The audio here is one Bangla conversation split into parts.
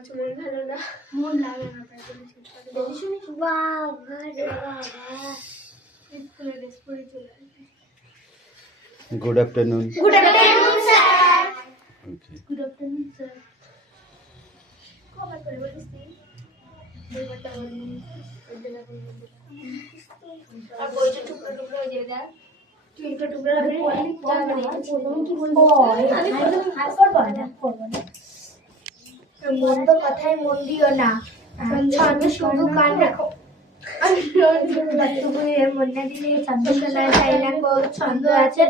বছর মন ভালো না, মন লাগে না, তাই বলেছি বাবা রে বাবা স্কুলে ড্রেস পরে চলে আসবে। Good afternoon. Good afternoon sir. Okay, good afternoon sir. কবে করে বলিস তুই? দুইটা বলি ওইটা বলি আর বইটা টুকরো টুকরো হয়ে যাবে। দেখ তুই একটা টুকরো রাখবি, তুমি কি বলবো? আমি আর করবো না, করবো না। মন্দ কথায় মন দিও না, ছন্দ শুধু কান রাখো। মন্না দিলে ছন্দ শোনা যায় না, ছন্দ আছে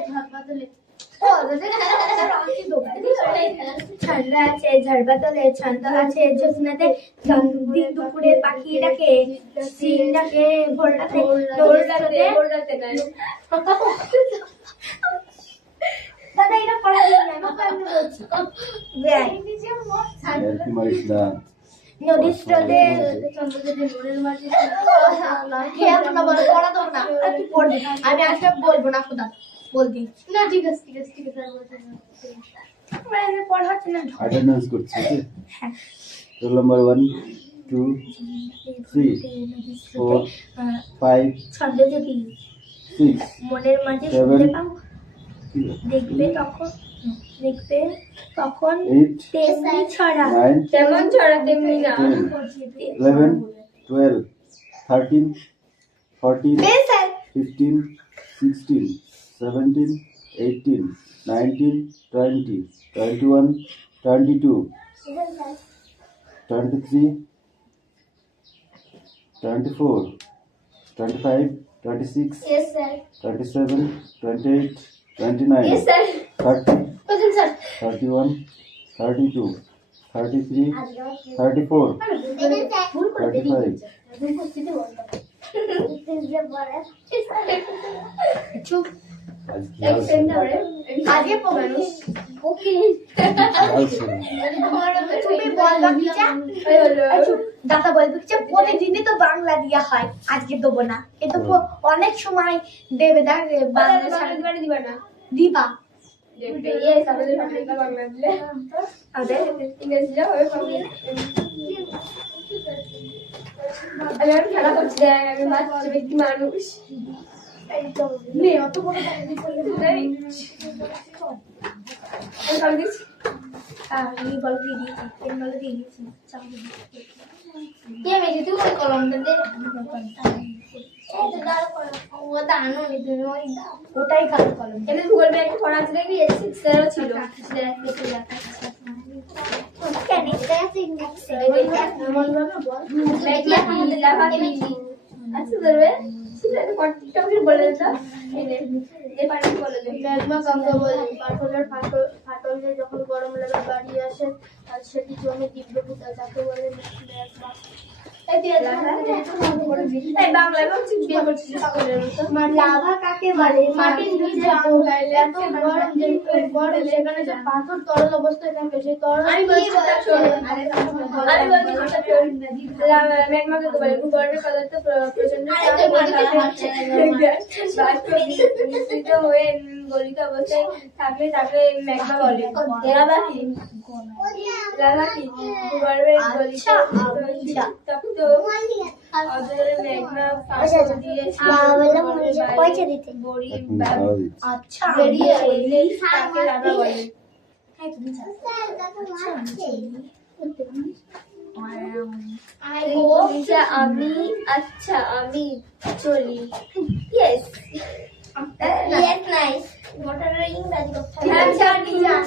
ছন্দ আছে ঝড়বা তোলে, ছন্দ আছে জ্যোৎস্নাতে, দিন দুপুরে পাখি ডাকে, সিং ডাকে ভোর রাতে, ভোর রাতে দাদা এটা পড়া যায় না, আমি বলছি নদীর স্রোতে আমি আসলে বলবো না, খোদা বলবি না। ঠিক আছে ঠিক আছে ঠিক আছে পড়া হচ্ছে না। অ্যাটেন্ডেন্স করছি। রোল নাম্বার 1 2 3 4 5 ছন্দ যদি 6 মনের মাঝে শুনতে পাও, দেখবে তখন তেমনি ছড়া, তেমন ছড়া তেমনি না। 11 12 13 14 15 16 17 18 19 20 21 22 23 24 25 26 Yes sir. 27 28 29 Yes sir. 30 Present sir. 31 32 33 34 35 চুপ আজকে দাদা বলবে প্রতিদিনই তো বাংলা দিয়া হয়, আজকে দেবো না। এ তো অনেক সময় দেবে, দেখ দিবা না, দিবা খেলা করছি, আমি বাচ্চা ব্যক্তি মানুষ। অত বড় ওটাই কালো কলম। এমনি ভূগোল ব্যাগে পড়া আছে দেখবি, এক্সেরও ছিল। আচ্ছা ধরবে ফাটলে যখন গরম লাগে বাড়ি আসে, আর সেটি জমি দিব্য যাকে বলে লাভা কাকে বলে? মাটির নিচে এত গরম সেখানে যে পাথর তরল অবস্থায় থাকে, সেই তরল ম্যাগমাকে বলে গরমের পদার্থ প্রচন্ড মিশ্রিত হয়ে গলিত অবস্থায় থাকলে তাকে ম্যাগমা বলে। লাভা কি ভূগর্ভের গলিত বেরিয়ে এলেই তাকে লাভা বলে। আচ্ছা আমি চলি। Yes yes nice. মোটরের ইংরেজি কথা। আচ্ছা আপনি যান।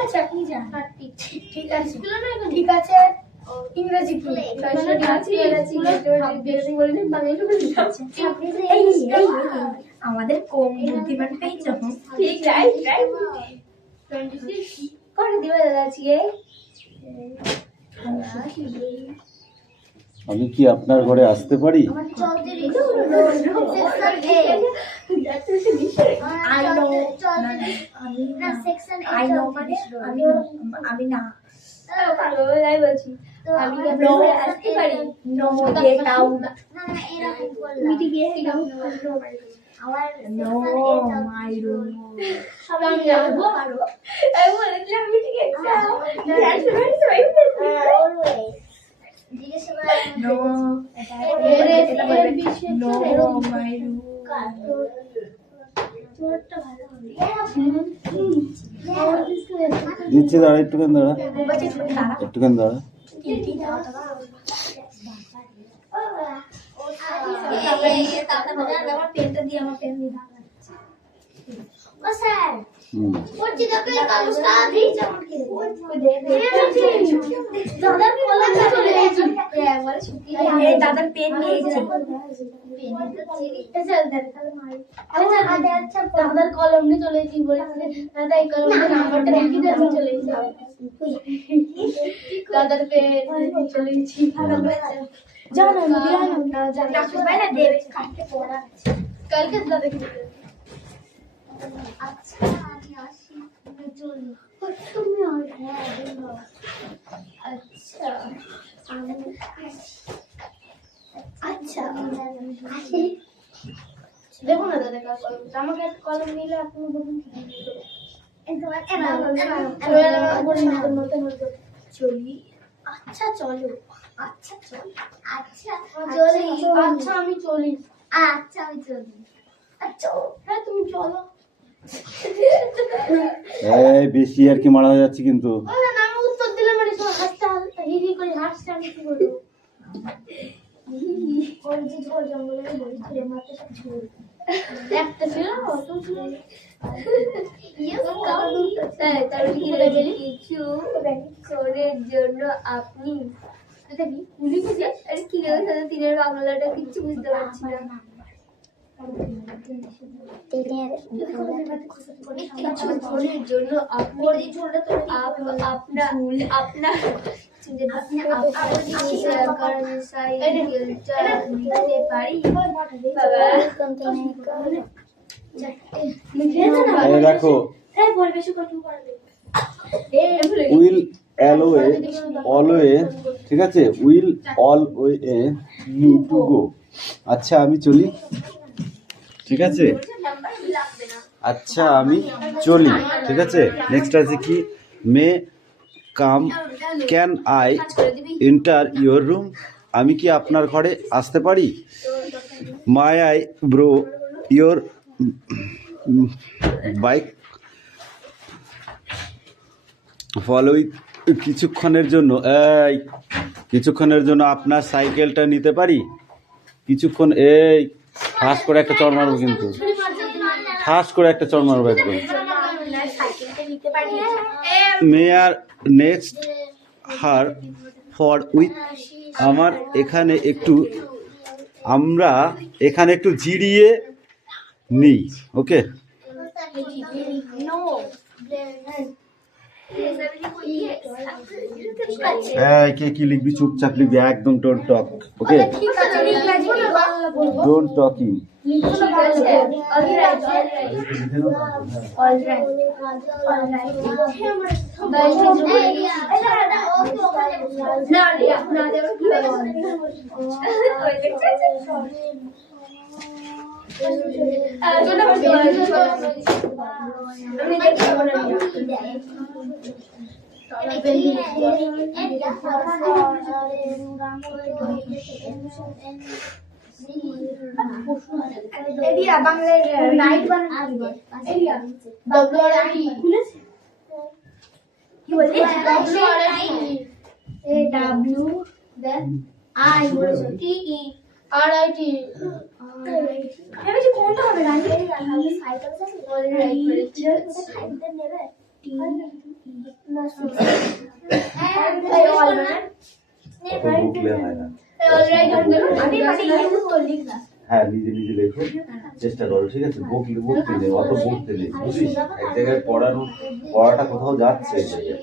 আচ্ছা আপনি যান। ঠিক আছে ঠিক আছে। ইংরেজি কি? আমাদের কম বুদ্ধিমান পেয়েছ। ঠিক রাইট রাইট 26 করে দিবে দাদা আজকে। আমি কি আপনার ঘরে আসতে পারি? আমি না বলছি, আমি আসতে পারি। নো তোরটা ভালো হবে দিচ্ছি, দাঁড়া একটুখানি, দাঁড়া একটুখানি, দাঁড়া। আমার পেনটা দিয়ে আমার পেন দিয়ে ও স্যার হুম। ওর জিগাকে কাগজটা দিয়ে আমাকে দাদার কলম চলে গেছে হ্যাঁ বলে ছুটি এই দাদার পেন নিয়ে গেছে আচ্ছা দাদার কলম নিয়ে চলে গেছি বলেছে দাদা এই কলমের নাম্বারটা লিখে দিয়ে চলে গেছি দাদার পেন চলে গেছি জানো না জানো ভাই না দেবে কাটতে পড়া আছে কালকে দাদাকে দিতে আচ্ছা আমি আসি চলো তুমি আচ্ছা আমি আচ্ছা আসি দেখো না দাদা কার কলম আমাকে একটা কলম নিলে আপনি বলুন চলি আচ্ছা চলো আচ্ছা চলো আচ্ছা চলি আচ্ছা আমি চলি আচ্ছা আমি চলি আচ্ছা হ্যাঁ তুমি চলো এই বেশি আর কি মারা হয়ে যাচ্ছে কিন্তু। না আমি উত্তর দিলাম মানে হাসতে হিহি করে হাসতে আমি কি বলবো ওই যে ঝোল জঙ্গলের বই ধরে মাথা সব ঝোল একটা ছিল অত ছিল কিছু করার জন্য আপনি কি তিনের বাংলাটা কিছু বুঝতে পারছি না কিছু করার জন্য আপনার নিতে পারি এই দেখো, উইল অলওয়ে, ঠিক আছে, উইল অলওয়ে ইউ টু গো। আচ্ছা আমি চলি, ঠিক আছে, আচ্ছা আমি চলি, ঠিক আছে। নেক্সট আছে কি, may come can I enter your room, আমি কি আপনার ঘরে আসতে পারি। May I borrow your bike for a while, কিছুক্ষণের জন্য আপনার সাইকেলটা নিতে পারি। কিছুক্ষণ, এই ঠাস করে একটা চড় মারবো কিন্তু, ঠাস করে একটা চড় মারবো একদম। মেয়ার নেক্সট হার ফর উইথ, আমরা এখানে একটু জিরিয়ে নিই, ওকে। কে কি লিখবি, চুপচাপ লিখবি, একদম don't talk, okay, don't talking. Area বাংলায় রাইট বানানো এরিয়া ডব্লিউআরআইটি খুলেছে কি বললি ডব্লিউআরআইটি এ ডব্লিউ দেন আই বলছো টি ই আর আই টি আমি যে কোনটা হবে রাইট আমি সাইকেল আছে বলে রাইট করে ঠিক খাইতে নেবে টি না এই অল হ্যাঁ, নিজে নিজে লেখো, চেষ্টা করো, ঠিক আছে। বকতে নেই, অত বকতে নেই, বুঝিস, এক জায়গায় পড়াটা কোথাও যাচ্ছে, এই জায়গায়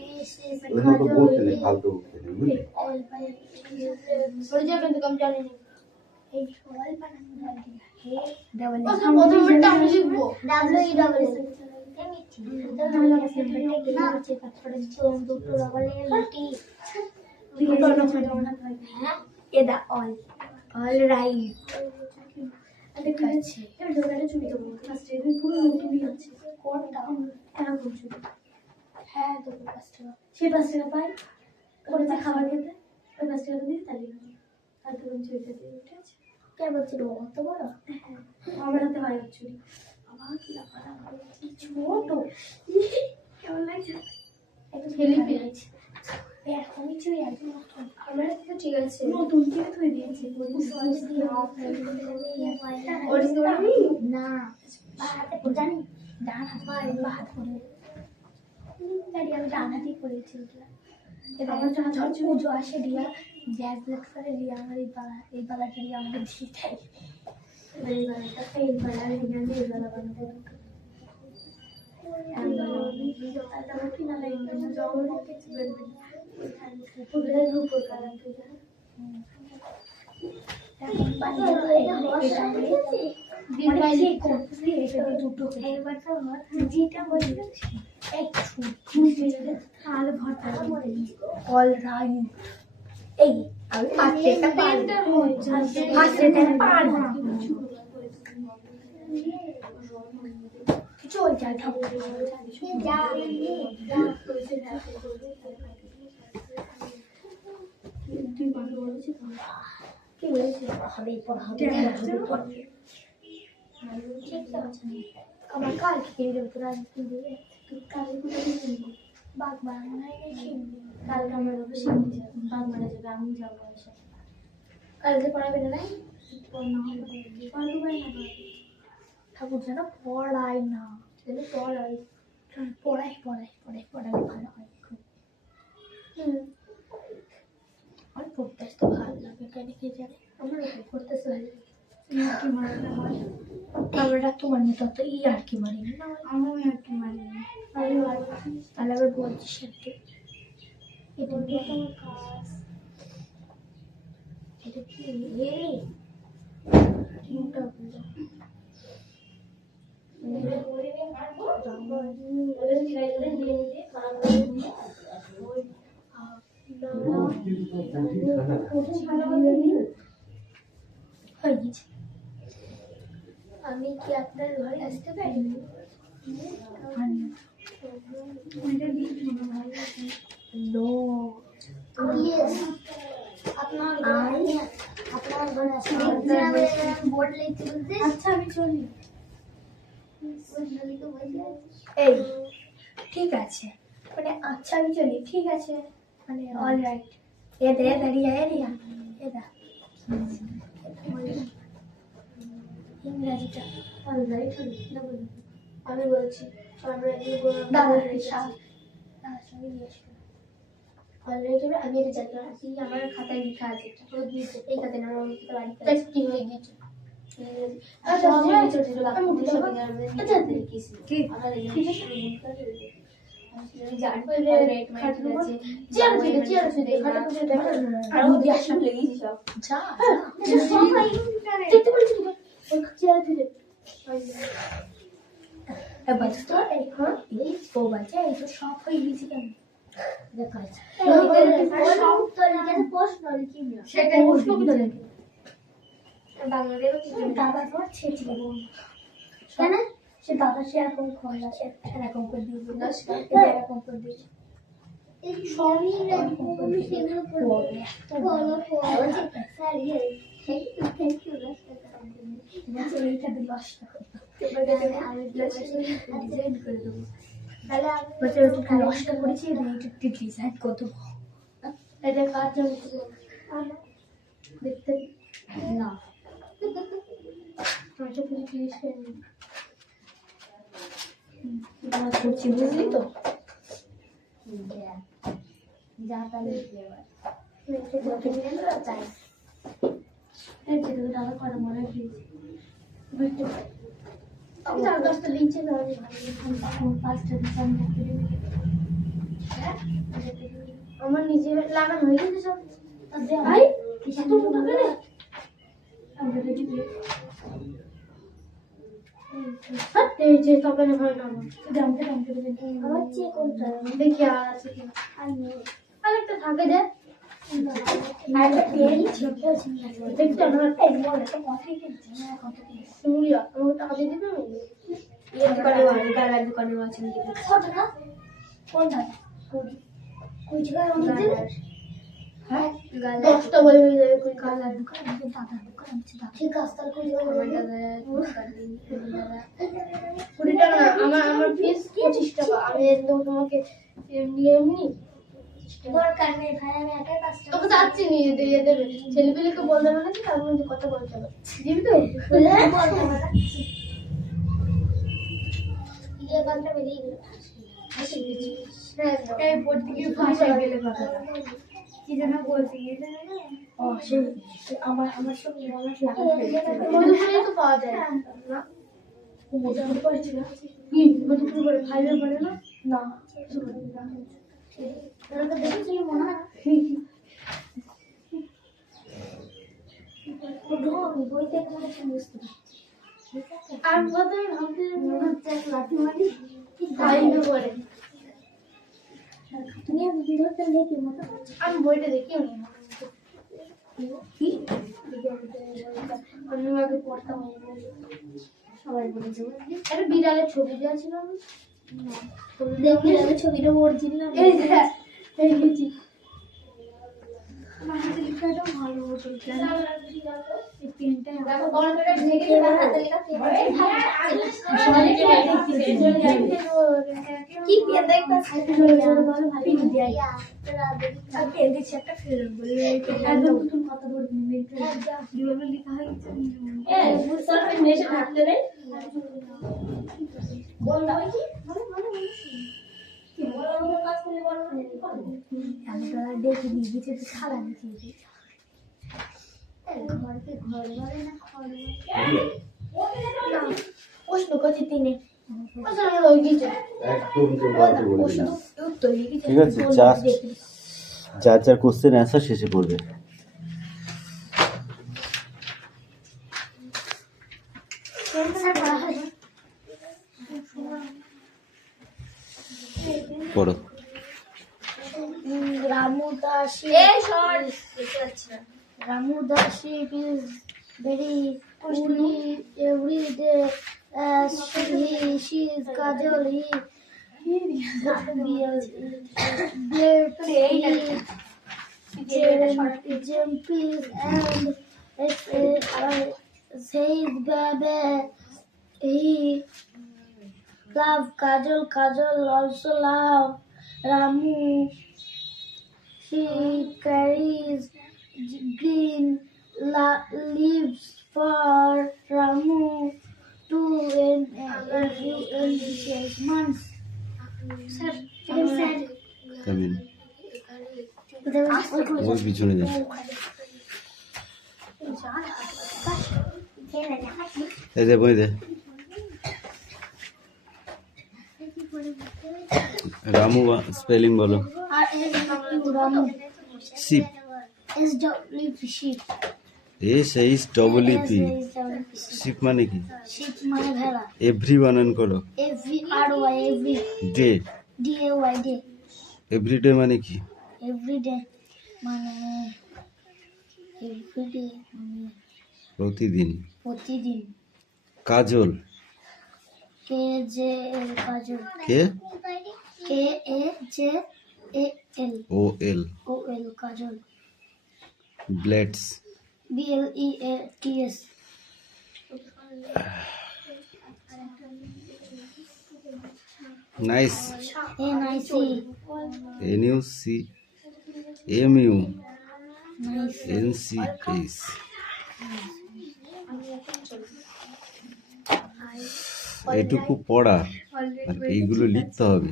ওই মতো বকতে নেই, ফালতু বকতে নেই, বুঝলি। All right. ঠিক আছে এবার দোকানে ছবি দেবো ফার্স্টে পুরো নতুনই আছে কোনটা এরকম ছবি হ্যাঁ দেবো 5 টাকা সেই 5 টাকা পাই ওখানে খাবার খেতে ওই 5 টাকা দিয়ে তাহলে আর তখন চুরিটা দিয়ে উঠে আছে। কে বলছিল অত বড়? আমার হাতে হয় চুরি। আমার কি লাফাটা ছোট কেমন লাগছে? একটু ফেলে ফেলেছি এখনই চুরি একদম নতুন। আমার হাতে তো ঠিক আছে, নতুন কিনে থই দিয়েছি না হাতে জানি ডান হাত বা হাত পড়ে আমি ডান হাতেই পড়েছি আমার যখন পুজো আসে রিয়া গ্যাস লেক্সারে রিয়া আমার এই পালাটা রিয়া আমাকে দিয়ে দেয় এই পালাটা এই পালা রিয়া দিয়ে পালা বানাতে আমার কিনা লাগে জঙ্গল কিছু বেরবে পুজোর উপর কালাম পূজা এখন কি বলেছে আমার কালকে কিনে দেবো তোরা কিনে দেবে কালকে কোথায় কিনবি বাঘ বাড়ানো নাই কিনবি কালকে আমরা যাবো শিখতে যাবো বাঘ বাড়া যাবে আমি যাবো কালকে পড়াবে না নাই ঠাকুর যেন পড়াই না পড়াই পড়াই পড়াই পড়াই পড়ালে ভালো হয় খুব আমার পড়তে আসতে ভালো লাগে কেন কে জানে আমার পড়তে আসতে ভালো লাগে কি মারাটা হয় আমরা তোমার মতো তো আর কি মারি না আমি আর কি মারি না তাহলে আবার বলছি সাথে এটা কি তোমার কাজ এটা কি কোনটা বলো আমি কি আপনার ঘরে আসতে পারি আচ্ছা আমি চলি এই ঠিক আছে মানে আচ্ছা আমি চলি ঠিক আছে মানে অল রাইট এ দে দাঁড়িয়ে রিয়া এদা ইংরাজিটা অল রাইট আমি বলছি দাদার সঙ্গে দিয়ে আসবো অলরেডি আমি এটা জানি আমার খাতায় লেখা আছে এই খাতায় আমার অনেকটা বাড়িতে কি হয়ে গেছে সব হয়ে গেছে কেন সেটাই দাদা তোমার ছেড়ে কেন সে দাদা সে এরকম খোলা এরকম করে দিয়ে এরকম করে দিয়েছে নষ্ট করেছি ডিজাইন কত এটা কাজ দেখতে না করছি বুঝলি তো যা তাহলে চাই দাদা করা মনে চার দশটা লিখছে পাঁচটা আমার নিজে লাগানো হয়ে গেছে সব ভাই এত মোটা করে দেখি আর আছে আরেকটা থাকে যে দোকানে 10টা বই হয়ে যাবে কোন কালার দোকান দাদা দোকান ঠিক আছে তাহলে কোন আমার দাদা 20 টাকা না আমার ফিস 25 টাকা আমি একদম তোমাকে এমনি দরকার নেই ভাই আমি একাই 5 টাকা তোকে যাচ্ছি নিয়ে দিয়ে দেবে ছেলেপিলেকে বল দেবে না কি তার মধ্যে কথা বলতে হবে দিবি তো বলতে হবে না ইয়ে বান্দা বেরিয়ে গেল এই পড়তে গিয়ে ভাষা গেলে কথা কি যেন বলতে গিয়েছে ও সে আমার সঙ্গে বলাস লাগা মধুপুরে তো পাওয়া যায় না মধুপুরে পড়েছিল কি মধুপুরে পড়ে ফাইলে পড়ে না না তোরা তো দেখেছিলি মনে হয় বই থেকে মনে হচ্ছে বুঝতে আর কত ভাবতে মনে হচ্ছে লাঠি মারি ফাইলে পড়ে তুমি ভিডিওটা দেখি মতো আমি বইটা দেখিও নি কি আমি আগে পড়তাম সবাই বলেছে একটা বিড়ালের ছবি দেওয়া ছিল না দেখ বিড়ালের ছবিটা অরিজিনাল এই দেখি আমার হাতে লেখাটা ভালো হতো কেন এই পেনটা দেখো বড় করে ঢেকে দিলে হাতে লেখা কি পেন দেখতে পেন দেয় আর পেন দিচ্ছে একটা ফেল বলে একদম নতুন কথা বলে দিবে যেভাবে লেখা হয়েছে এই স্যার আমি মেশে থাকতে রে বল দাও কি মানে কি বড় বড় কাজ করে বড় আমি তো দেখি দিয়েছে তো খালা নিয়েছি ঘরকে ঘর বলে না খড় না প্রশ্ন করছি তিনি একদম ঠিক আছে জাস্ট যার যার কোশ্চেন অ্যান্সার শেষে পড়বে পড়ো Ramu Dashi is very coolly every day as she is Kajol jumpies and says baby he love Kajol also love Ramu. She carries green leaves for Ramu to end months. Sir, come in. ওই পিছনে যা এই দে বই দে রামু স্পেলিং বলো Ramu. Sheep sheep. SHEEP sheep মানে কি Sheep মানে ভেড়া. এভরি বানান করো Every day day day. Everyday মানে কি Every day মানে প্রতিদিন প্রতিদিন. Kajal KJL kajal. K KAJAL OL kajal. Blades BLETS. Nice NIC. NUCMU Nice. NCS এটুকু পড়া আর এইগুলো লিখতে হবে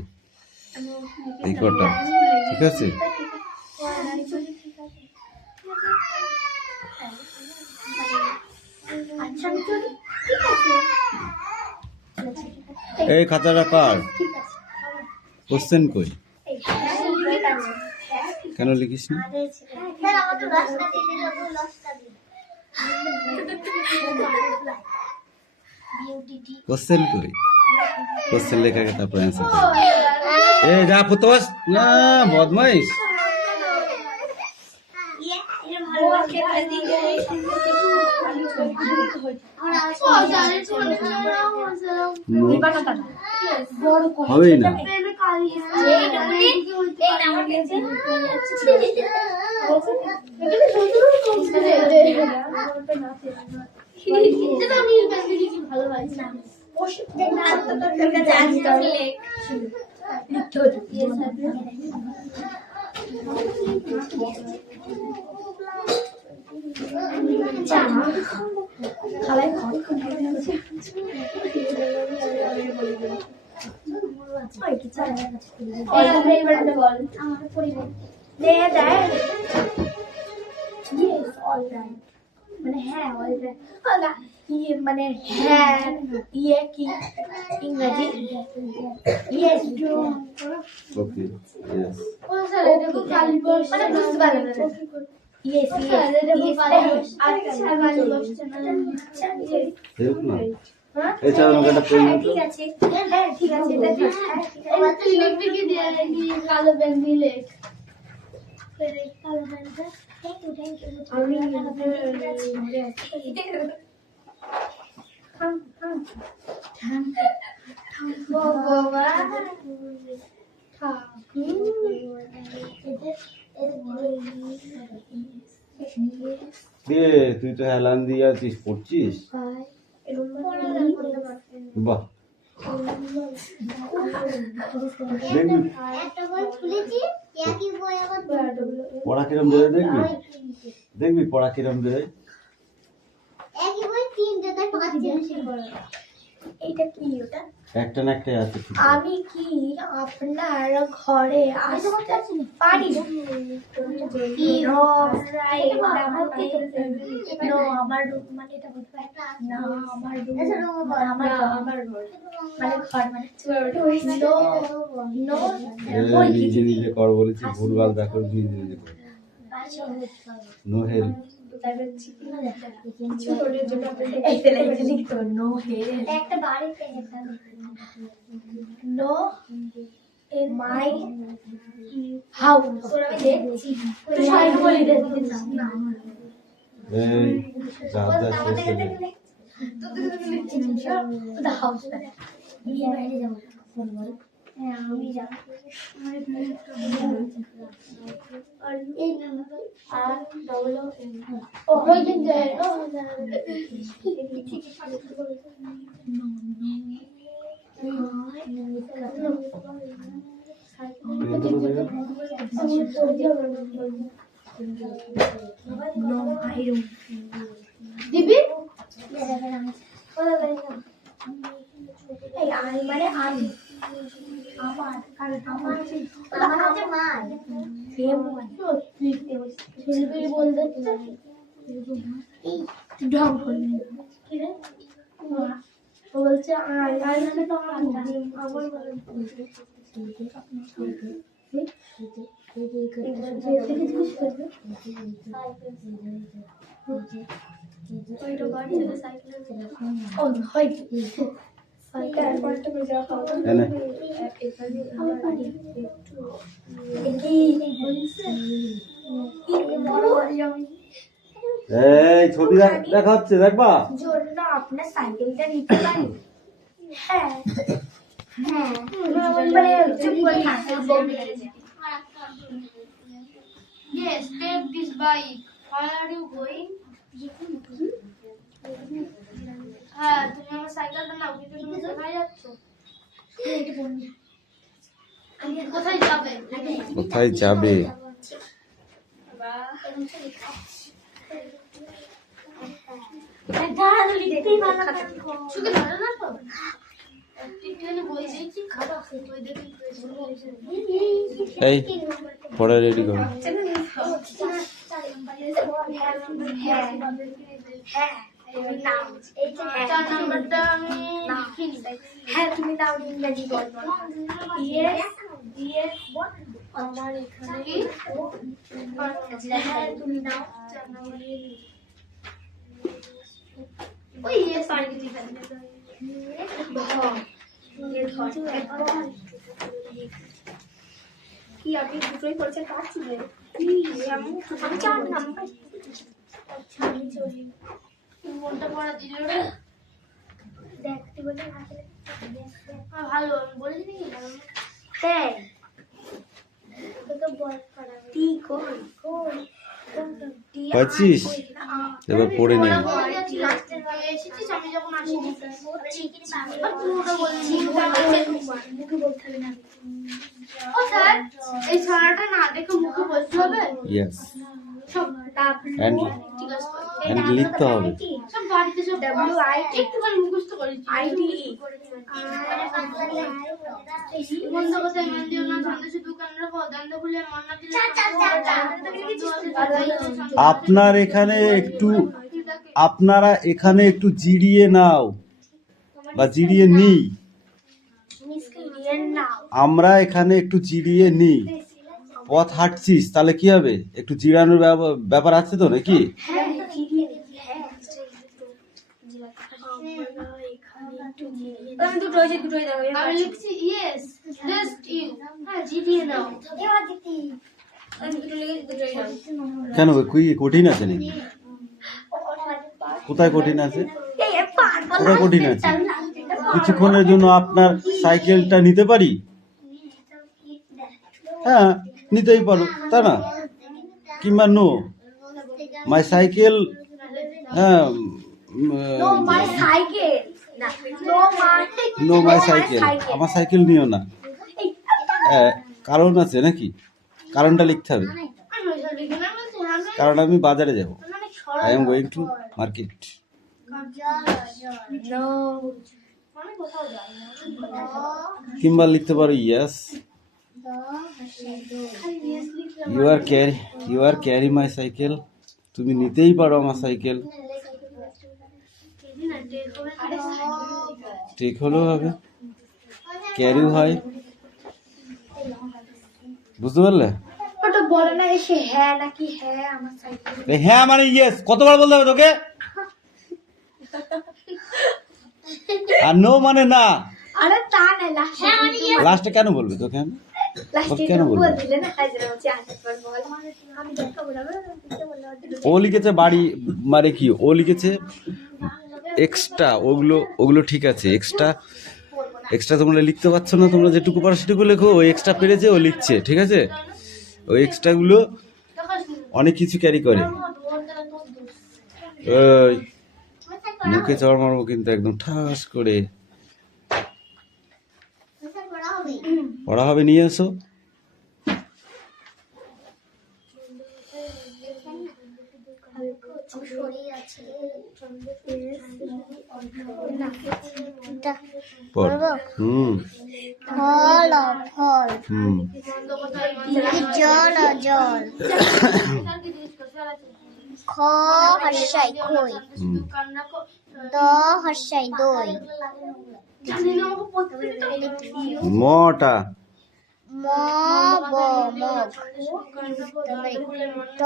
এই কটা ঠিক আছে আচ্ছা ঠিক আছে এই খাতাটা কার ঠিক আছে কোশ্চেন কই কেন লিখিস না স্যার আমাদের রাস্তা দিয়ে দিল রাস্তা দিয়ে কোশ্চেন কই কোশ্চেন লেখা কে তারপর অ্যানসার দে এই যা পুতোস না বদমাইশ হবেই না খালাই মানে হ্যাঁ ইয়ে মানে হ্যাঁ ইয়ে কি ইংরেজি ইয়েস ওকে ইয়েস মানে বুঝতে পারলাম না ইয়েস হেল্প না এই চলো আমাকে একটা পেন দাও ঠিক আছে হ্যাঁ ঠিক আছে এটা তুই লিখবি কি দিয়ে কালো পেন দিলে কালো পেনটা আমি দিয়ে তুই তো হেলান দিয়ে আছিস পড়ছিস বাহ দেখবি পড়া কিরম বেরোয় দেখবি দেখবি পড়া কিরম বেরোয় এইটা কি ওটা একটা না একটাই আছে আমি কি আপনার ঘরে আসতে পারি আমার রুম মানে এটা বলতে পারি না আমার রুম আমার মানে ঘর মানে নিজে নিজে কর বলেছি ভুলভাল দেখো নিজে নিজে কর নো হেল্প একটা বাড়িতে নো মাই হাউস এই যা যা শেষ হয়ে যাবে। আমি যাবো দিবি মানে আমি আমার আমার বলতে ঢং করবি বলছে এই ছবি দেখা হচ্ছে দেখবা জন্য আপনার সাইকেলটা নিতে পারি হ্যাঁ হ্যাঁ মানে চুপ করে থাকতে Yes, take this bike. Where are you going? হ্যাঁ তুমি আমার সাইকেলটা নাও কিন্তু তুমি কোথায় যাচ্ছ কোথায় যাবে কোথায় যাবে এই পড়া রেডি করো হ্যাঁ তুমি নাও ইংরেজি গল্প আমার এখানে হ্যাঁ তুমি নাও ওই কি আপনি দুটোই করছেন কাজ ছিল আমি চার নাম্বার আচ্ছা আমি চলি মনটা পড়া দিল রে দেখ তুই বলে ভালো আমি বলেছি নাকি তাই পাচ্ছিস? এবার পড়ে নে। এসেছিস আমি যখন আসিনি এবার পুরোটা বলছি মুখে বলতে হবে না। ও স্যার এই ছড়াটা না দেখে মুখে বলতে হবে? ইয়েস, সব and ঠিক আছে and লিখতে হবে। সব বাড়িতে সব একটুখানি মুখস্থ করেছি আইডিই বন্ধ করতে মন দিও না সন্দেশ দোকানরা বদান্ত বলে মন না দিলে আপনার এখানে একটু আপনারা এখানে একটু জিরিয়ে নাও বা জিরিয়ে নিই। আমরা এখানে একটু জিরিয়ে নিই। পথ হাঁটছিস তাহলে কি হবে? একটু জিরানোর ব্যাপার আছে তো নাকি? আমি লিখছি ইয়েস জাস্ট ইউ হ্যাঁ জিডিয়ে নাও আমি দুটো লিখে দুটোই নাও কেন কি কঠিন আছে নাকি? কোথায় কঠিন আছে? কোথায় কঠিন আছে? কিছুক্ষণের জন্য আপনার সাইকেলটা নিতে পারি? হ্যাঁ নিতেই পারো, তাই না? কিংবা নো মাই সাইকেল, হ্যাঁ নো মাই সাইকেল, আমার সাইকেল নিও না। কারণ আছে নাকি? কারণটা লিখতে হবে। কারণ আমি বাজারে যাব, I am going to market. কিংবা লিখতে পারো yes you are carry my cycle, তুমি নিতেই পারো আমার সাইকেল। ঠিক হলেও হবে, ক্যারিও হয়, বুঝতে পারলে? ওটা বলে না এসে হ্যাঁ নাকি হ্যাঁ আমার সাইকেল হ্যাঁ মানে ইয়েস কতবার বলতে হবে তোকে? আর নো মানে না। আরে তা না লাস্টে কেন বলবি তোকে? আমি কেন বলবো? ও লিখেছে বাড়ি মানে কি? ও লিখেছে এক্সট্রা, ওগুলো ঠিক আছে। এক্সট্রা তোমরা লিখতে পারছো না, তোমরা যেটুকু পারো সেটুকু লেখো। ও এক্সট্রা পেরেছে, ও লিখছে, ঠিক আছে? ওই এক্সট্রাগুলো অনেক কিছু ক্যারি করে। ওই মুখে চড় মারবো কিন্তু একদম ঠাস করে। পড়া হবে, নিয়ে এসো। ফল ফল জল জল খ হর্ষাই খই দ হর্ষাই দই মটা ম ব মগ ট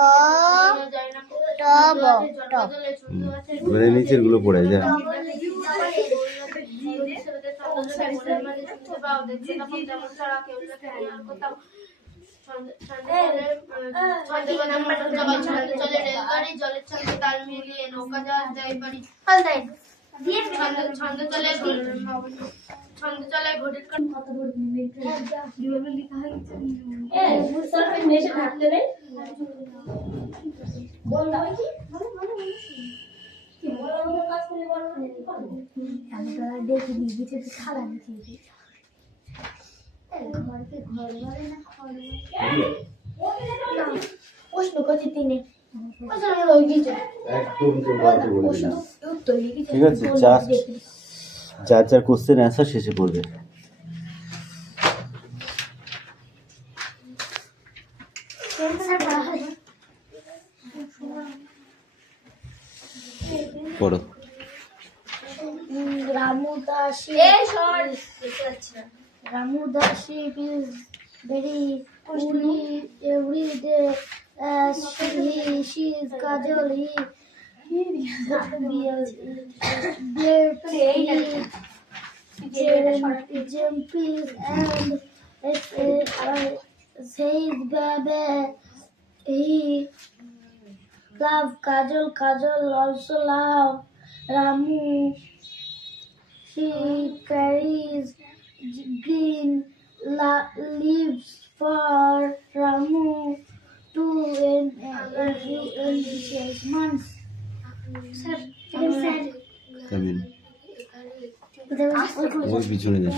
ট ব টক মানে নিচের গুলো পড়ে যায়। জলের ছন্দে তাল মিলিয়ে নৌকা জাহাজ যাই পারি ছন্দ চলে ঘটির প্রশ্ন করছি তিনি ঠিক আছে, চার চার কোশ্চেন অ্যান্সার শেষে পড়বে। পড়ো। Ramu Dashi is very coolly every day as she is Kajol. He jumps and says baby. He love Kajol. Kajol also love Ramu. She carries green leaves for Ramu to in 6 months. Sir, sir. Come in ওই পিছনে যা